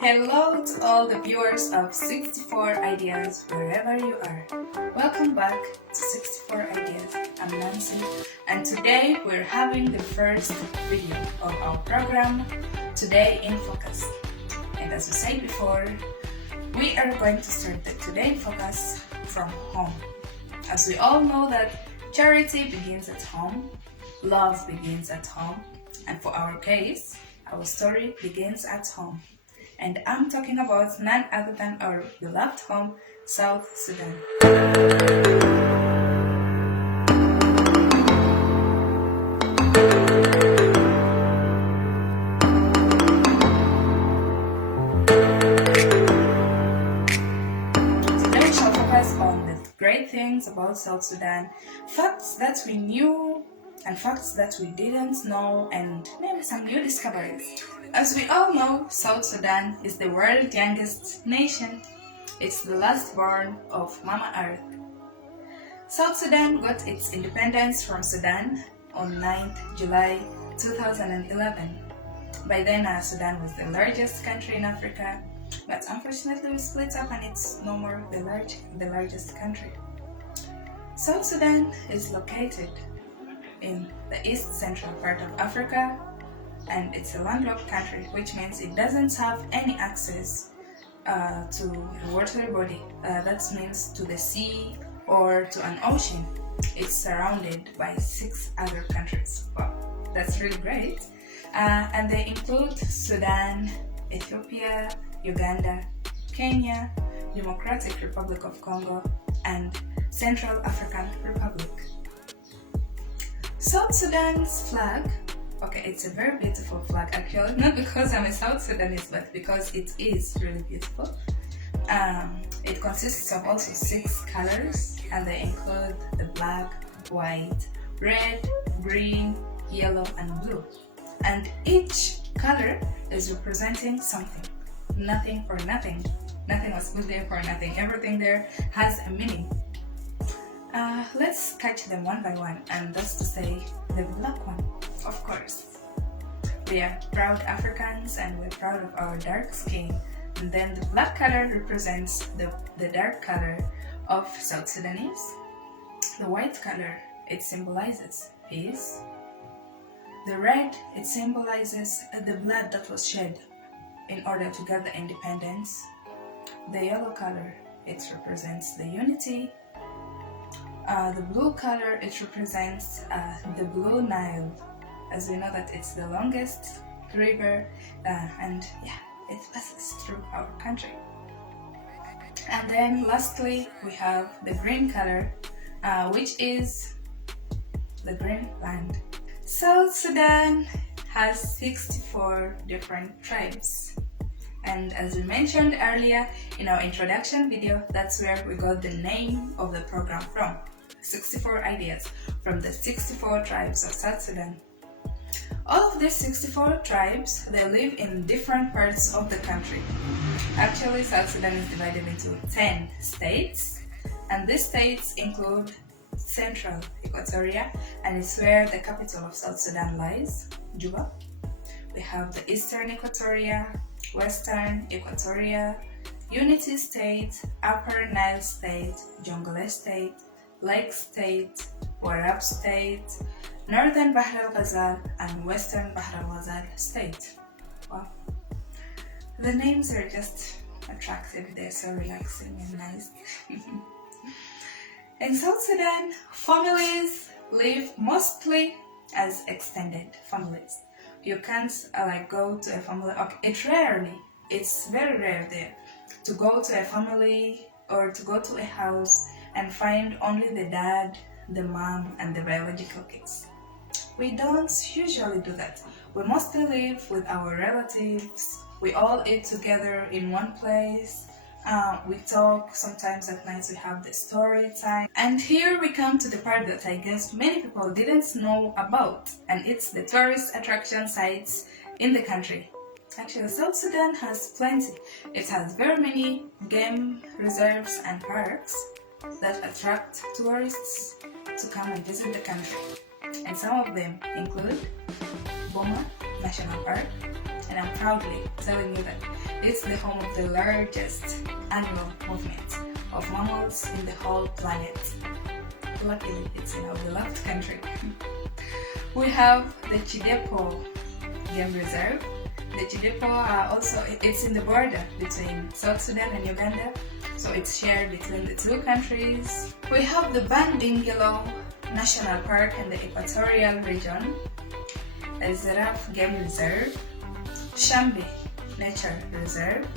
Hello to all the viewers of 64 Ideas wherever you are. Welcome back to 64 Ideas. I'm Nancy, and today we're having the first video of our program, Today in Focus. And as we said before, we are going to start the Today in Focus from home. As we all know that charity begins at home, love begins at home, and for our case, our story begins at home. And I'm talking about none other than our beloved home, South Sudan. Today we shall focus on the great things about South Sudan, facts that we knew and facts that we didn't know, and maybe some new discoveries. As we all know, South Sudan is the world's youngest nation. It's the last born of Mama Earth. South Sudan got its independence from Sudan on 9th July 2011. By then, Sudan was the largest country in Africa, but unfortunately we split up and it's no more the largest country. South Sudan is located in the east central part of Africa, and it's a landlocked country, which means it doesn't have any access to a water body. That means to the sea or to an ocean. It's surrounded by 6 other countries. Wow, that's really great. And they include Sudan, Ethiopia, Uganda, Kenya, Democratic Republic of Congo, and Central African Republic. South Sudan's flag, okay, it's a very beautiful flag actually, not because I'm a South Sudanese, but because it is really beautiful. It consists of also 6 colors, and they include the black, white, red, green, yellow, and blue. And each color is representing something. Nothing for nothing. Nothing was put there for nothing. Everything there has a meaning. Let's catch them one by one, and that's to say the black one, of course. We are proud Africans and we're proud of our dark skin. And then the black color represents the dark color of South Sudanese. The white color, it symbolizes peace. The red, it symbolizes the blood that was shed in order to get the independence. The yellow color, it represents the unity. The blue color, it represents the Blue Nile, as we know that it's the longest river, and yeah, it passes through our country. And then lastly, we have the green color, which is the green land. South Sudan has 64 different tribes. And as we mentioned earlier in our introduction video, that's where we got the name of the program from. 64 Ideas, from the 64 tribes of South Sudan. All of these 64 tribes, they live in different parts of the country. Actually, South Sudan is divided into 10 states, and these states include Central Equatoria, and it's where the capital of South Sudan lies, Juba. We have the Eastern Equatoria, Western Equatoria, Unity State, Upper Nile State, Jonglei State, Lake State, Warab State, Northern Bahr al-Ghazal, and Western Bahr al-Ghazal State. Wow. The names are just attractive, they're so relaxing and nice. In South Sudan, families live mostly as extended families. You can't go to a family, okay, it's very rare there to go to a family or to go to a house and find only the dad, the mom, and the biological kids. We don't usually do that. We mostly live with our relatives. We all eat together in one place. We talk, sometimes at night we have the story time. And here we come to the part that I guess many people didn't know about, and it's the tourist attraction sites in the country. Actually, South Sudan has plenty. It has very many game reserves and parks that attract tourists to come and visit the country. And some of them include Boma National Park, and I'm proudly telling you that it's the home of the largest animal movement of mammals in the whole planet. Luckily, it's in our beloved country. We have the Chidepo Game Reserve. The Chidepo are also, it's in the border between South Sudan and Uganda, so it's shared between the two countries. We have the Bandingilo National Park in the Equatorial region. There is the Raf Game Reserve, Shambi Nature Reserve,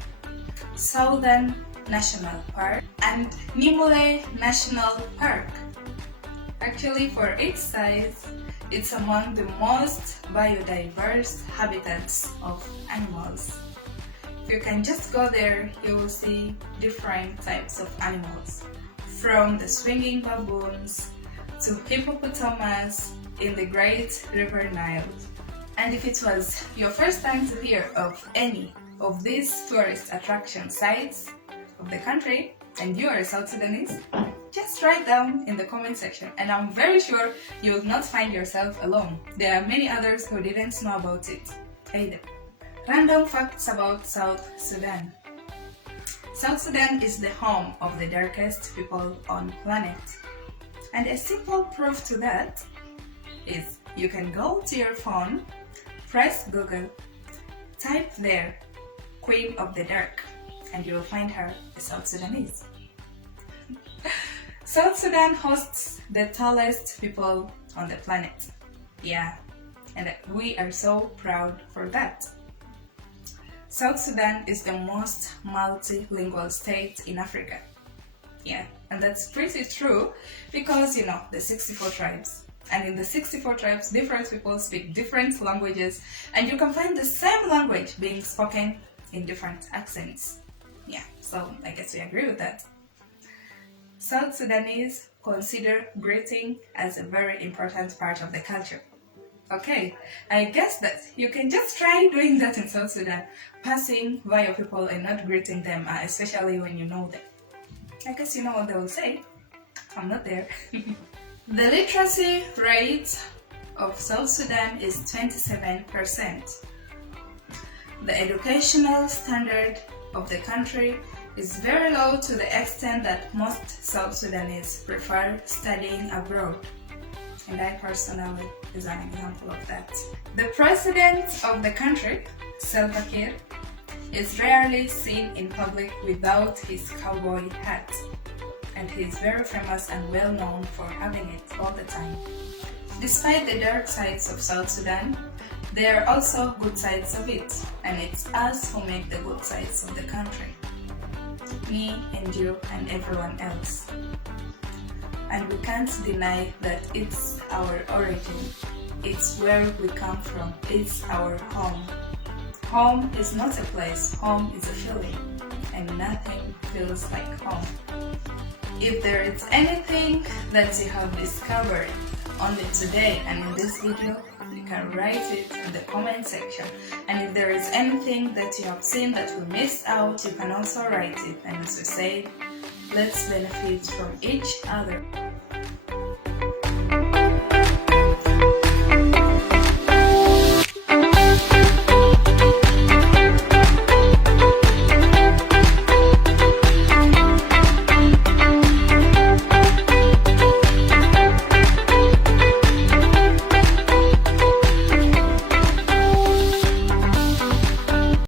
Southern National Park, and Nimule National Park. Actually, for its size, it's among the most biodiverse habitats of animals. If you can just go there, you will see different types of animals, from the swinging baboons to hippopotamus in the Great River Nile. And if it was your first time to hear of any of these tourist attraction sites of the country, and you are a South Sudanese, just write down in the comment section, and I'm very sure you will not find yourself alone. There are many others who didn't know about it either. Random facts about South Sudan. South Sudan is the home of the darkest people on planet. And a simple proof to that is you can go to your phone, press Google, type there Queen of the Dark, and you will find her a South Sudanese. South Sudan hosts the tallest people on the planet. Yeah, and we are so proud for that. South Sudan is the most multilingual state in Africa. Yeah, and that's pretty true because, you know, the 64 tribes. And in the 64 tribes, different people speak different languages, and you can find the same language being spoken in different accents. Yeah, so I guess we agree with that. South Sudanese consider greeting as a very important part of the culture. Okay, I guess that you can just try doing that in South Sudan, passing via people and not greeting them, especially when you know them. I guess you know what they will say. I'm not there. The literacy rate of South Sudan is 27%. The educational standard of the country is very low to the extent that most South Sudanese prefer studying abroad. And I personally is an example of that. The president of the country, Salva Kiir, is rarely seen in public without his cowboy hat. And he is very famous and well known for having it all the time. Despite the dark sides of South Sudan, there are also good sides of it, and it's us who make the good sides of the country. Me and you and everyone else. And we can't deny that it's our origin. It's where we come from. It's our home. Home is not a place. Home is a feeling. And nothing feels like home. If there is anything that you have discovered only today and in this video, you can write it in the comment section. And if there is anything that you have seen that we missed out, you can also write it. And as we say, let's benefit from each other.